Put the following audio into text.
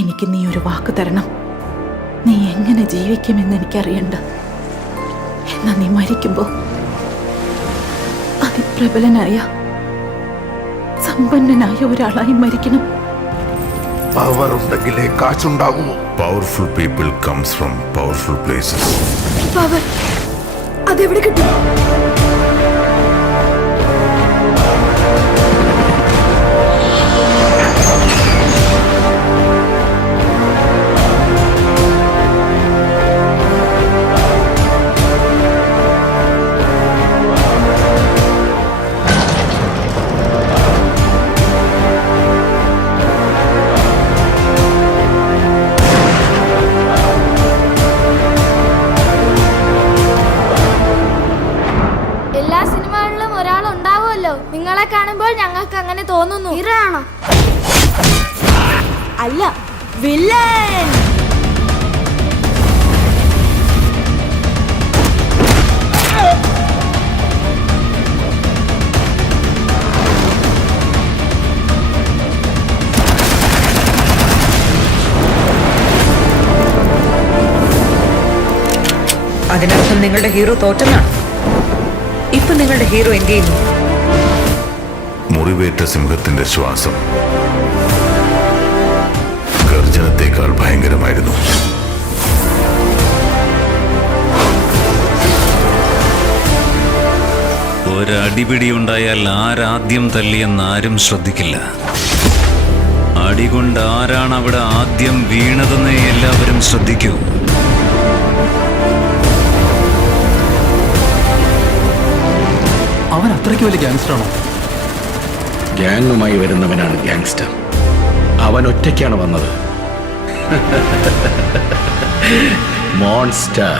എനിക്ക് നീ ഒരു വാക്ക് തരണം. നീ എങ്ങനെ ജീവിക്കുമെന്ന് എനിക്കറിയണ്ട. എന്നാ നീ മരിക്കുമ്പോ അതിപ്രബലനായ സമ്പന്നനായ ഒരാളായി മരിക്കണം. പവർ ഉണ്ടെങ്കിലേ കാശുണ്ടാകൂ. Powerful people comes from powerful places. Power അതെവിടെ കിട്ടും? എല്ലാ സിനിമകളിലും ഒരാളുണ്ടാവുമല്ലോ. നിങ്ങളെ കാണുമ്പോൾ ഞങ്ങൾക്ക് അങ്ങനെ തോന്നുന്നു. ഹീറോയാണോ? അല്ല, വില്ലൻ. അതിനർത്ഥം നിങ്ങളുടെ ഹീറോ തോറ്റെന്നാണ്. ഇപ്പൊ നിങ്ങളുടെ ഹീറോ എന്ത് ചെയ്യുന്നു? മുറിവേറ്റ സിംഹത്തിന്റെ ശ്വാസം ഗർജനത്തേക്കാൾ ഭയങ്കരമായിരുന്നു. ഒരടിപിടി ഉണ്ടായാൽ ആരാദ്യം തല്ലിയെന്ന് ആരും ശ്രദ്ധിക്കില്ല. അടികൊണ്ട് ആരാണ് അവിടെ ആദ്യം വീണതെന്ന് എല്ലാവരും ശ്രദ്ധിക്കൂ. അവൻ അത്രയ്ക്ക് വലിയ ഗാങ്സ്റ്ററാണോ? ഗ്യാങ്ങുമായി വരുന്നവനാണ് ഗ്യാങ്സ്റ്റർ. അവൻ ഒറ്റയ്ക്കാണ് വന്നത്. മോൺസ്റ്റർ.